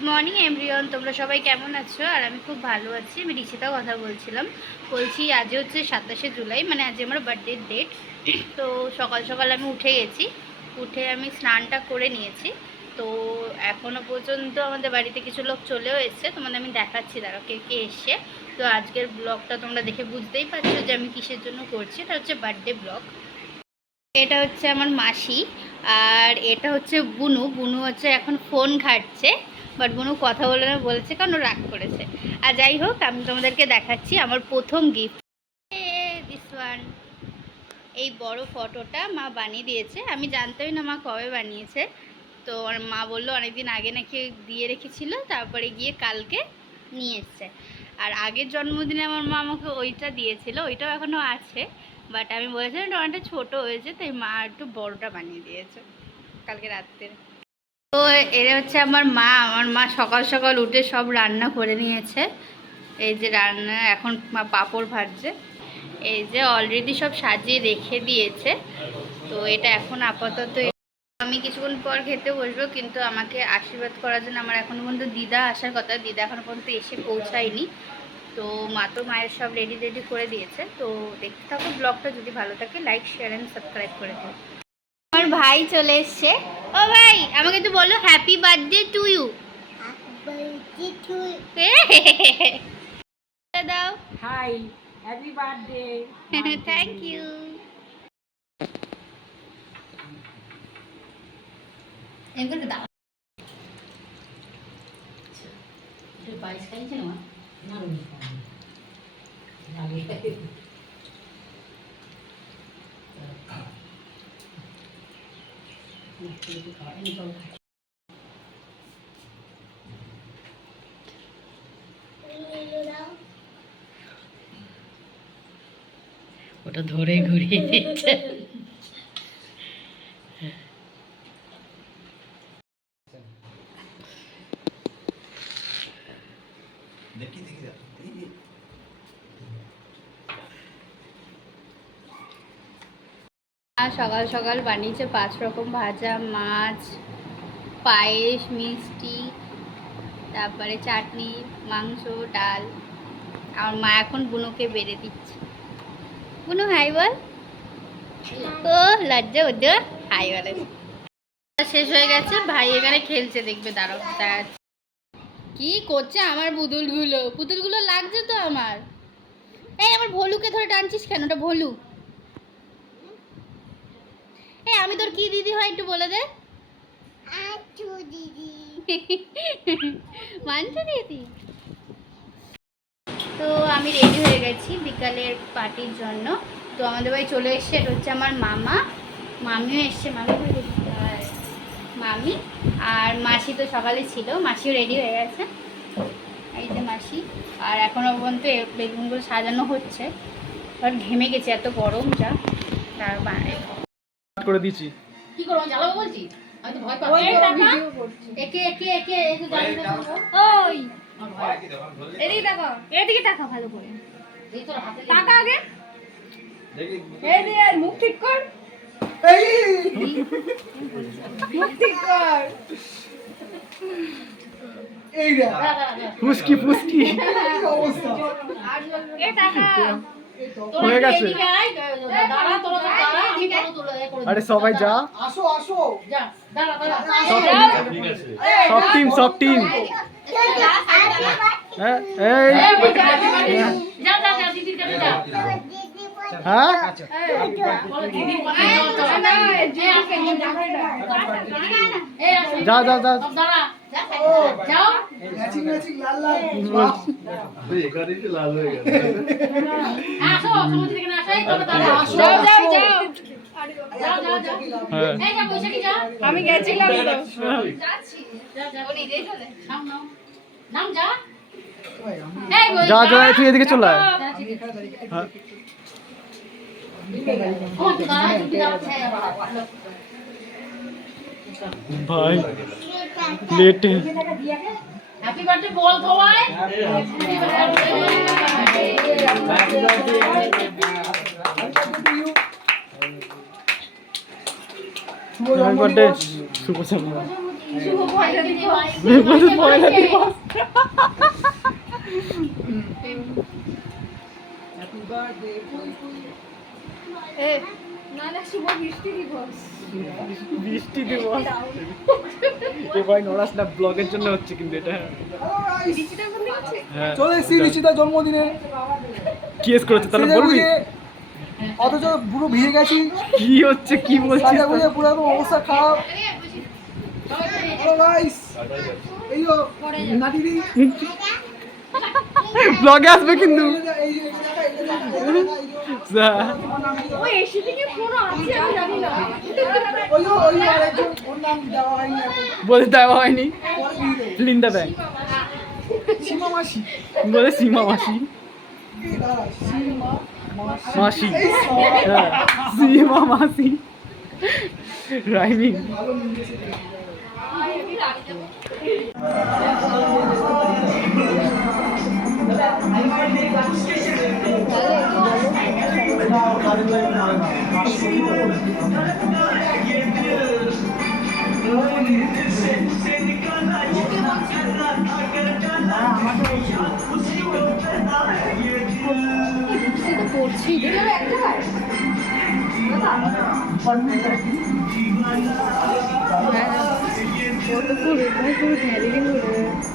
Good morning everyone, তোমরা সবাই কেমন আছো? আর আমি খুব ভালো আছি। আমি রিচিতাও কথা বলছি আজ হচ্ছে 27শে জুলাই, মানে আজ আমার বার্থডের ডেট। তো সকাল সকাল আমি উঠে আমি স্নানটা করে নিয়েছি। তো এখনও পর্যন্ত আমাদের বাড়িতে কিছু লোক চলেও এসছে, তোমাদের আমি দেখাচ্ছি, দাঁড়াও কে কে এসছে। তো আজকের ব্লগটা তোমরা দেখে বুঝতেই পারছো যে আমি কিসের জন্য করছি। এটা হচ্ছে বার্থডে ব্লগ। এটা হচ্ছে আমার মাসি, আর এটা হচ্ছে বুনু। বুনু হচ্ছে এখন ফোন ঘাটছে, বাট বুনু কথা বলে না বলেছে কারণ ও রাগ করেছে। আর যাই হোক, আমি তোমাদেরকে দেখাচ্ছি আমার প্রথম গিফট। দিস ওয়ান, এই বড় ফটোটা মা বানিয়ে দিয়েছে। আমি জানতামই না মা কবে বানিয়েছে। তো আমার মা বললো অনেকদিন আগে নাকি দিয়ে রেখেছিল, তারপরে গিয়ে কালকে নিয়ে এসছে। আর আগের জন্মদিনে আমার মা আমাকে ওইটা দিয়েছিল, ওইটাও এখনও আছে, বাট আমি বলেছিলাম এটা অনেকটা ছোটো হয়েছে, তাই মা একটু বড়টা বানিয়ে দিয়েছে কালকে রাত্রে। তো এটা হচ্ছে আমার মা সকাল সকাল উঠে সব রান্না করে নিয়েছে। এই যে রান্না, এখন মা পাঁপড় ভাজছে। এই যে অলরেডি সব সাজিয়ে রেখে দিয়েছে। তো এটা এখন আপাতত আমি কিছুক্ষণ পর খেতে বসবো, কিন্তু আমাকে আশীর্বাদ করার জন্য আমার এখনো পর্যন্ত দিদা আসার কথা, দিদা এখনো পর্যন্ত এসে পৌঁছায়নি। তো মা তো মায়ের সব রেডি করে দিয়েছে। তো দেখতে থাকো ব্লগটা, যদি ভালো থাকে লাইক শেয়ার অ্যান্ড সাবস্ক্রাইব করে দিও। আমার ভাই চলে এসছে। ও ভাই, আমাকে তো বলো হ্যাপি বার্থডে টু ইউ। দাও। Hi, happy birthday. Thank you. ওটা ধরে ঘুরিয়ে দিচ্ছে। সকাল সকাল বানিয়েছে 5 রকম ভাজা, মাছ, পায়েস, মিষ্টি, তারপরে চাটনি, মাংস, ডাল। আর মা এখন বুনুকে বেড়ে দিচ্ছে। বুনু হাই বল। ও লজ্জা ওদের হাই বলে। শেষ হয়ে গেছে, ভাই এখানে খেলছে, দেখবে দাঁড়াও। কি করছে আমার পুতুলগুলো লাগছে তো আমার। এই আমার ভলুকে ধরে টানছিস কেন? ওটা ভলু। এই আমি তোর কি দিদি হয় একটু বলে দে। আচ্ছু দিদি। মানছো দিদি? তো আমি রেডি হয়ে গেছি বিকালের পার্টির জন্য। তো আমাদের বাড়ি চলে এসছে, এটা হচ্ছে আমার মামা, মামিও এসছে। মামি আর মাসি তো সকালে ছিল, মাসিও রেডি হয়ে গেছে। এই যে মাসি। আর এখনও পর্যন্ত বেলুনগুলো সাজানো হচ্ছে। আর ঘেমে গেছে, এত গরম যা। তার করে দিয়েছি। কি করব, জ্বালাবো বলছি? আমি তো ভয় পাচ্ছি। ভিডিও করছি। একে একটু জ্বালাবো। ওই এদিকে তাকা, এদিকে তাকা ভালো করে। এই তোর হাতে তাকা আগে। দেখি এই রে, মুখ ঠিক কর। এই মুখ ঠিক কর। এই রে ফুসকি কি অবস্থা? এ টাকা হয়ে গেছে। দাঁড়া তোরা, আমি ফটো তুলে করে। আরে সবাই যা, আসো যা, দাঁড়া ঠিক আছে। সব টিম হ্যাঁ। এই যা দিদির কাছে যা। হ্যাঁ যা দাঁড়া যাও। লাল হয়ে গেছে। আসো সমুদ্র থেকে না আসে, তোমরা দাঁড়াও। যাও এই যা, পয়সা কি যা। আমি গেছিলাম তো, যাচ্ছি। যা ও নিজেই চলে। নাম যা। যা তুই এদিকে চলে আয়। হ্যাঁ ভাই লেট। হ্যাপি বার্থডে বল সবাই। হ্যাপি বার্থডে শুভ জন্মদিন। পয়লা দিবস। বৃষ্টি দিবস এ ভাই নড়াস না, ব্লগের জন্য হচ্ছে কিন্তু এটা। হ্যাঁ চলে এসেছি ঋষিতার জন্মদিনে, কেস করেছে তাহলে সেজে বলবি গুজে, অথচ পুরো ভিজে গেছি, কি হচ্ছে কি বলছিস? সাজা গুজে পুরো একদম অবস্থা খারাপ। হ্যালো গাইস, এই যে নাটিরি, ব্লগে আসবে কিন্তু। এই যে এটা দেখা, ওই যে আরেকজন, ওর নাম দেওয়া হয়নি এখন। বলে দেওয়া হয়নি, পরে দিয়ে দেবো। লিন্দা ব্যাংক সীমা মাসি, বলে সীমা মাসি। এই দাঁড়া, সীমা মাসি। মাসি, এই সব হ্যাঁ, সীমা মাসি, রাইমিং। ভালো মিলেছে। পুরো